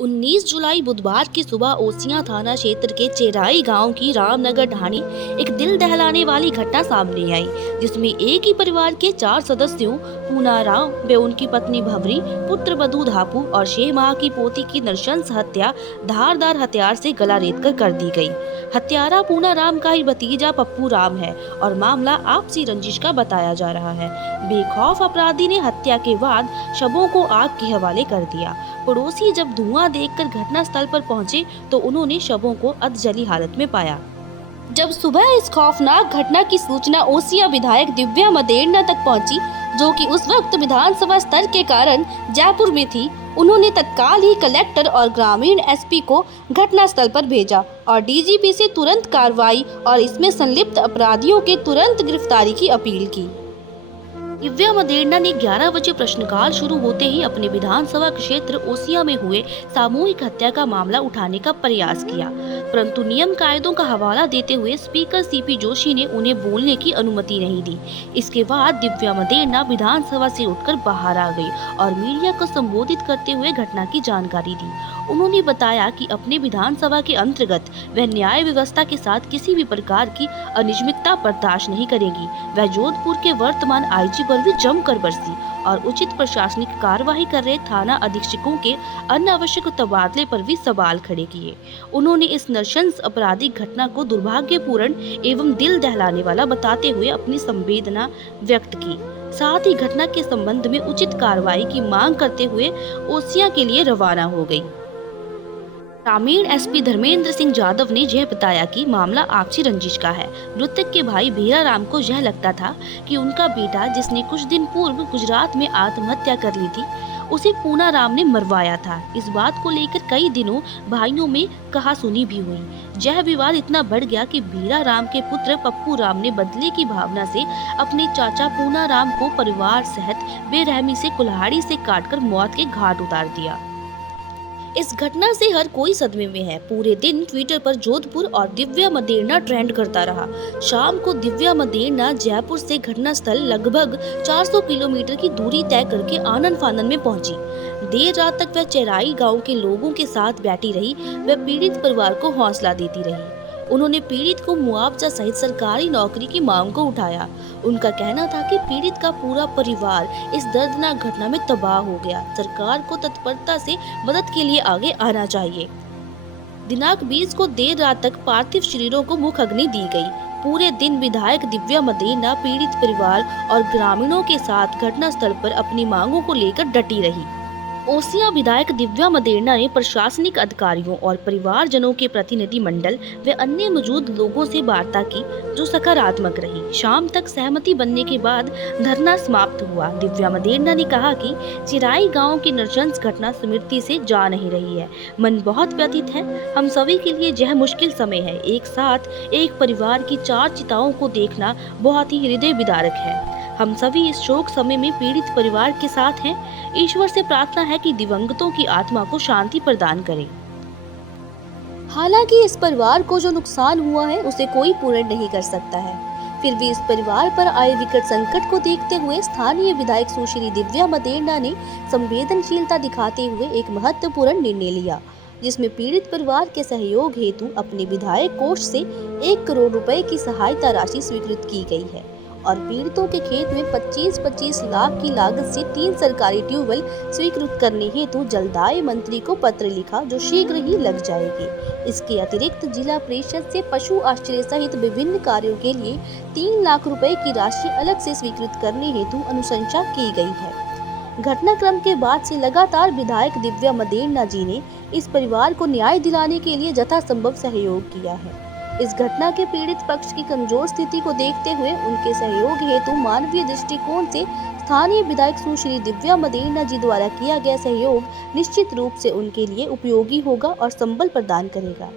19 जुलाई बुधवार की सुबह ओसियां थाना क्षेत्र के चेराई गांव की रामनगर ढाणी एक दिल दहलाने वाली घटना सामने आई, जिसमें एक ही परिवार के 4 सदस्यों पूनाराम व उनकी पत्नी भवरी, पुत्र वधू धापू और 6 माह की पोती की नृशंस हत्या धारदार हथियार से गला रेतकर कर दी गई। हत्यारा पूनाराम का ही भतीजा पप्पू राम है और मामला आपसी रंजिश का बताया जा रहा है। बेखौफ अपराधी ने हत्या के बाद शवों को आग के हवाले कर दिया। पड़ोसी जब धुआं देखकर घटना स्थल पर पहुंचे तो उन्होंने शवों को अधजली हालत में पाया। जब सुबह इस खौफनाक घटना की सूचना ओसियां विधायक दिव्या मदेरणा तक पहुंची, जो कि उस वक्त विधानसभा स्तर के कारण जयपुर में थी, उन्होंने तत्काल ही कलेक्टर और ग्रामीण एसपी को घटना स्थल पर भेजा और डीजीपी से तुरंत कार्रवाई और इसमें संलिप्त अपराधियों के तुरंत गिरफ्तारी की अपील की। दिव्या मदेरणा ने 11 बजे प्रश्नकाल शुरू होते ही अपने विधानसभा क्षेत्र ओसियां में हुए सामूहिक हत्या का मामला उठाने का प्रयास किया, परंतु नियम कायदों का हवाला देते हुए स्पीकर सीपी जोशी ने उन्हें बोलने की अनुमति नहीं दी। इसके बाद दिव्या मदेरणा विधानसभा से उठकर बाहर आ गई और मीडिया को संबोधित करते हुए घटना की जानकारी दी। उन्होंने बताया कि अपने विधानसभा के अंतर्गत वह न्याय व्यवस्था के साथ किसी भी प्रकार की अनियमितता बर्दाश्त नहीं करेगी। वह जोधपुर के वर्तमान आईजी पर भी जमकर बरसी और उचित प्रशासनिक कार्यवाही कर रहे थाना अधीक्षकों के अनावश्यक तबादले पर भी सवाल खड़े किए। उन्होंने इस नृशंस आपराधिक घटना को दुर्भाग्यपूर्ण एवं दिल दहलाने वाला बताते हुए अपनी संवेदना व्यक्त की। साथ ही घटना के संबंध में उचित कार्रवाई की मांग करते हुए ओसियां के लिए रवाना हो गई। ग्रामीण एसपी धर्मेंद्र सिंह यादव ने यह बताया कि मामला आपसी रंजिश का है। मृतक के भाई भीरा राम को यह लगता था कि उनका बेटा, जिसने कुछ दिन पूर्व गुजरात में आत्महत्या कर ली थी, उसे पूना राम ने मरवाया था। इस बात को लेकर कई दिनों भाइयों में कहासुनी भी हुई। यह विवाद इतना बढ़ गया कि भीरा राम के पुत्र पप्पू राम ने बदले की भावना से अपने चाचा पूना राम को परिवार सहित बेरहमी से कुल्हाड़ी से काटकर मौत के घाट उतार दिया। इस घटना से हर कोई सदमे में है। पूरे दिन ट्विटर पर जोधपुर और दिव्या मदेरणा ट्रेंड करता रहा। शाम को दिव्या मदेरणा जयपुर से घटना स्थल लगभग 400 किलोमीटर की दूरी तय करके आनन फानन में पहुंची। देर रात तक वह चेराई गांव के लोगों के साथ बैठी रही। वह पीड़ित परिवार को हौसला देती रही। उन्होंने पीड़ित को मुआवजा सहित सरकारी नौकरी की मांग को उठाया। उनका कहना था कि पीड़ित का पूरा परिवार इस दर्दनाक घटना में तबाह हो गया। सरकार को तत्परता से मदद के लिए आगे आना चाहिए। दिनांक 20 को देर रात तक पार्थिव शरीरों को मुख अग्नि दी गई। पूरे दिन विधायक दिव्या मदेरणा पीड़ित परिवार और ग्रामीणों के साथ घटना स्थल पर अपनी मांगों को लेकर डटी रही। ओसियां विधायक दिव्या मदेरणा ने प्रशासनिक अधिकारियों और परिवारजनों के प्रतिनिधि मंडल व अन्य मौजूद लोगों से वार्ता की, जो सकारात्मक रही। शाम तक सहमति बनने के बाद धरना समाप्त हुआ। दिव्या मदेरणा ने कहा कि चिराई गांव की नृशंस घटना स्मृति से जा नहीं रही है। मन बहुत व्यथित है। हम सभी के लिए यह मुश्किल समय है। एक साथ एक परिवार की 4 चिताओं को देखना बहुत ही हृदय विदारक है। हम सभी इस शोक समय में पीड़ित परिवार के साथ हैं। ईश्वर से प्रार्थना है कि दिवंगतों की आत्मा को शांति प्रदान करे। हालांकि इस परिवार को जो नुकसान हुआ है उसे कोई पूर्ण नहीं कर सकता है। फिर भी इस परिवार पर आए विकट संकट को देखते हुए स्थानीय विधायक सुश्री दिव्या मदेरणा ने संवेदनशीलता दिखाते हुए एक महत्वपूर्ण निर्णय लिया, जिसमें पीड़ित परिवार के सहयोग हेतु अपने विधायक कोष से 1 करोड़ रुपए की सहायता राशि स्वीकृत की गई है और पीड़ितों के खेत में 25-25 लाख की लागत से 3 सरकारी ट्यूबवेल स्वीकृत करने हेतु जलदाय मंत्री को पत्र लिखा, जो शीघ्र ही लग जाएगी। इसके अतिरिक्त जिला परिषद से पशु आश्रय सहित विभिन्न कार्यों के लिए 3 लाख रुपए की राशि अलग से स्वीकृत करने हेतु अनुशंसा की गई है। घटनाक्रम के बाद से लगातार विधायक दिव्या मदेरणा जी ने इस परिवार को न्याय दिलाने के लिए यथासंभव सहयोग किया है। इस घटना के पीड़ित पक्ष की कमजोर स्थिति को देखते हुए उनके सहयोग हेतु मानवीय दृष्टिकोण से स्थानीय विधायक सुश्री दिव्या मदेरणा जी द्वारा किया गया सहयोग निश्चित रूप से उनके लिए उपयोगी होगा और संबल प्रदान करेगा।